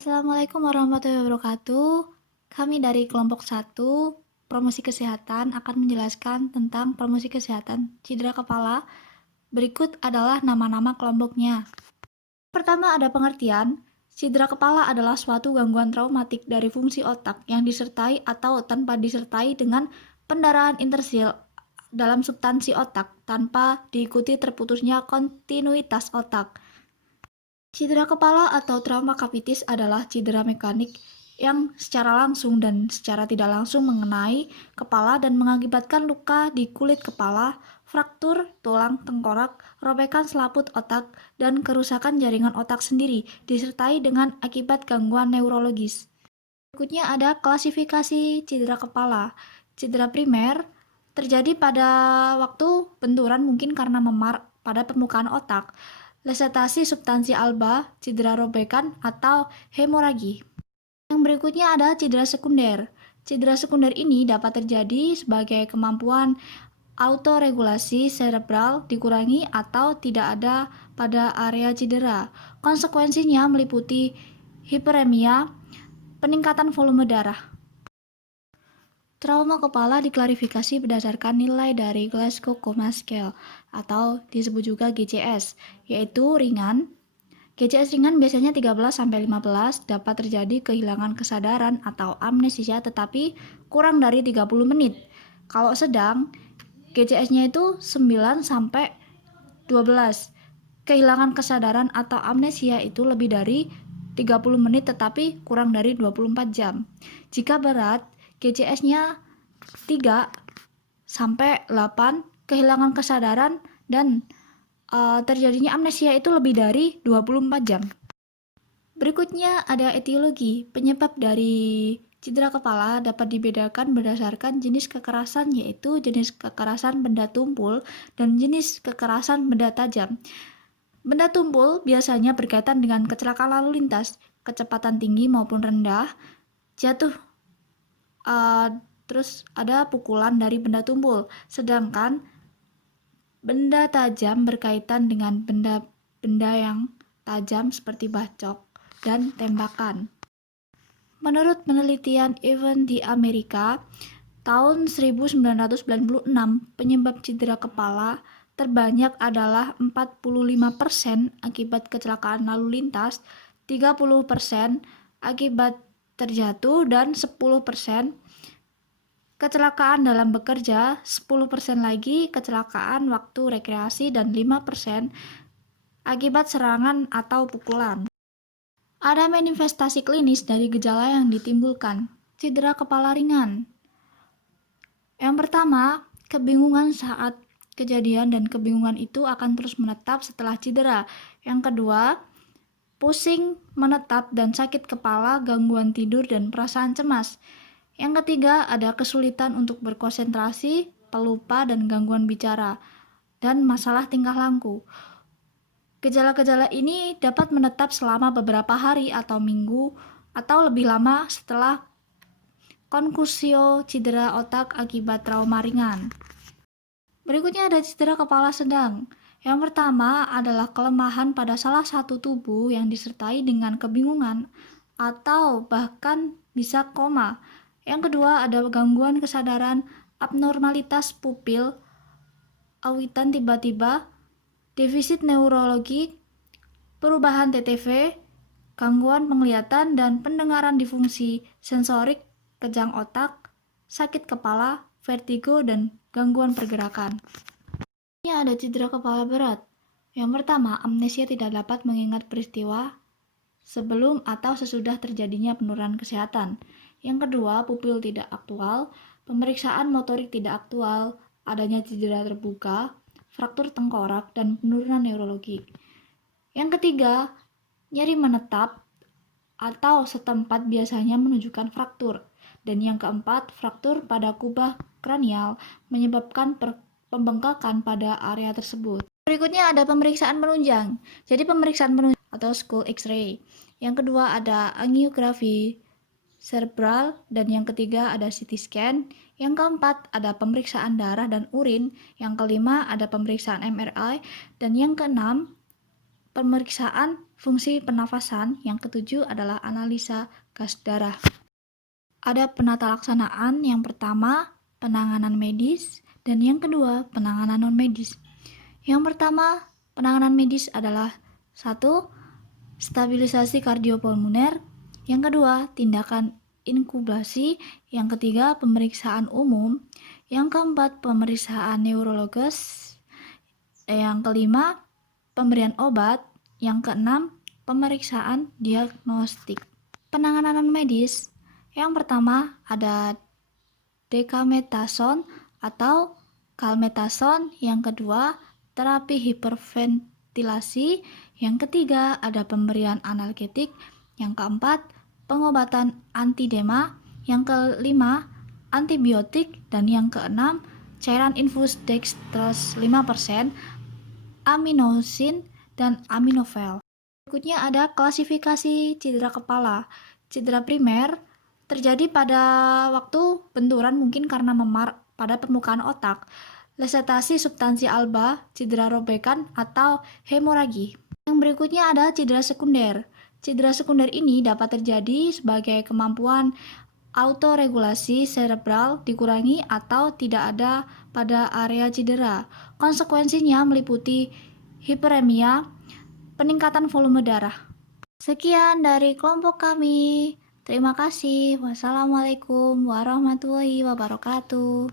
Assalamualaikum warahmatullahi wabarakatuh. Kami dari kelompok 1 promosi kesehatan akan menjelaskan tentang promosi kesehatan cedera kepala. Berikut adalah nama-nama kelompoknya. Pertama ada pengertian. Cedera kepala adalah suatu gangguan traumatik dari fungsi otak yang disertai atau tanpa disertai dengan pendarahan intersil dalam substansi otak tanpa diikuti terputusnya kontinuitas otak. Cedera kepala atau trauma kapitis adalah cedera mekanik yang secara langsung dan secara tidak langsung mengenai kepala dan mengakibatkan luka di kulit kepala, fraktur tulang tengkorak, robekan selaput otak, dan kerusakan jaringan otak sendiri, disertai dengan akibat gangguan neurologis. Berikutnya ada klasifikasi cedera kepala. Cedera primer terjadi pada waktu benturan mungkin karena memar pada permukaan otak, lesetasi substansi alba, cedera robekan, atau hemoragi. Yang berikutnya ada cedera sekunder. Cedera sekunder ini dapat terjadi sebagai kemampuan autoregulasi cerebral dikurangi atau tidak ada pada area cedera. Konsekuensinya meliputi hiperemia, peningkatan volume darah. Trauma kepala diklarifikasi berdasarkan nilai dari Glasgow Coma Scale atau disebut juga GCS, yaitu ringan. GCS ringan biasanya 13-15 dapat terjadi kehilangan kesadaran atau amnesia tetapi kurang dari 30 menit. Kalau sedang, GCS-nya itu 9-12. Kehilangan kesadaran atau amnesia itu lebih dari 30 menit tetapi kurang dari 24 jam. Jika berat, GCS-nya 3-8, kehilangan kesadaran dan terjadinya amnesia itu lebih dari 24 jam. Berikutnya ada etiologi. Penyebab dari cedera kepala dapat dibedakan berdasarkan jenis kekerasan, yaitu jenis kekerasan benda tumpul dan jenis kekerasan benda tajam. Benda tumpul biasanya berkaitan dengan kecelakaan lalu lintas, kecepatan tinggi maupun rendah, jatuh, terus ada pukulan dari benda tumpul. Sedangkan benda tajam berkaitan dengan benda-benda yang tajam seperti bacok dan tembakan. Menurut penelitian Evans di Amerika, tahun 1996, penyebab cedera kepala terbanyak adalah 45% akibat kecelakaan lalu lintas, 30% akibat terjatuh, dan 10% kecelakaan dalam bekerja, 10% lagi kecelakaan waktu rekreasi, dan 5% akibat serangan atau pukulan. Ada manifestasi klinis dari gejala yang ditimbulkan cedera kepala ringan. Yang pertama, kebingungan saat kejadian dan kebingungan itu akan terus menetap setelah cedera. Yang kedua, pusing, menetap dan sakit kepala, gangguan tidur dan perasaan cemas. Yang ketiga, ada kesulitan untuk berkonsentrasi, pelupa dan gangguan bicara, dan masalah tingkah laku. Gejala-gejala ini dapat menetap selama beberapa hari atau minggu atau lebih lama setelah konkusio cedera otak akibat trauma ringan. Berikutnya ada cedera kepala sedang. Yang pertama adalah kelemahan pada salah satu tubuh yang disertai dengan kebingungan atau bahkan bisa koma. Yang kedua ada gangguan kesadaran, abnormalitas pupil, awitan tiba-tiba, defisit neurologi, perubahan TTV, gangguan penglihatan dan pendengaran di fungsi sensorik, kejang otak, sakit kepala, vertigo, dan gangguan pergerakan. Ini ada cedera kepala berat. Yang pertama, amnesia tidak dapat mengingat peristiwa sebelum atau sesudah terjadinya penurunan kesehatan. Yang kedua, pupil tidak aktual, pemeriksaan motorik tidak aktual, adanya cedera terbuka, fraktur tengkorak, dan penurunan neurologi. Yang ketiga, nyeri menetap atau setempat biasanya menunjukkan fraktur. Dan yang keempat, fraktur pada kubah kranial menyebabkan pembengkakan pada area tersebut. Berikutnya ada pemeriksaan penunjang. Jadi pemeriksaan penunjang atau skull X-ray. Yang kedua ada angiografi cerebral, dan yang ketiga ada CT scan. Yang keempat ada pemeriksaan darah dan urin. Yang kelima ada pemeriksaan MRI, dan yang keenam pemeriksaan fungsi pernafasan. Yang ketujuh adalah analisa gas darah. Ada penata laksanaan, yang pertama penanganan medis dan yang kedua penanganan non medis. Yang pertama penanganan medis adalah 1. Stabilisasi kardiopulmoner, yang kedua tindakan inkubasi, yang ketiga pemeriksaan umum, yang keempat pemeriksaan neurologis, yang kelima pemberian obat, yang keenam pemeriksaan diagnostik. Penanganan non medis, yang pertama ada dexamethasone atau kalmethasone, yang kedua terapi hiperventilasi, yang ketiga ada pemberian analgetik, yang keempat pengobatan antidema, yang kelima antibiotik, dan yang keenam cairan infus dextrose 5%, aminosin, dan aminovel. Berikutnya ada klasifikasi cedera kepala. Cedera primer terjadi pada waktu benturan mungkin karena memar pada permukaan otak, lasetasi substansi alba, cedera robekan, atau hemoragi. Yang berikutnya ada cedera sekunder. Cedera sekunder ini dapat terjadi sebagai kemampuan autoregulasi cerebral dikurangi atau tidak ada pada area cedera. Konsekuensinya meliputi hiperemia, peningkatan volume darah. Sekian dari kelompok kami. Terima kasih. Wassalamualaikum warahmatullahi wabarakatuh.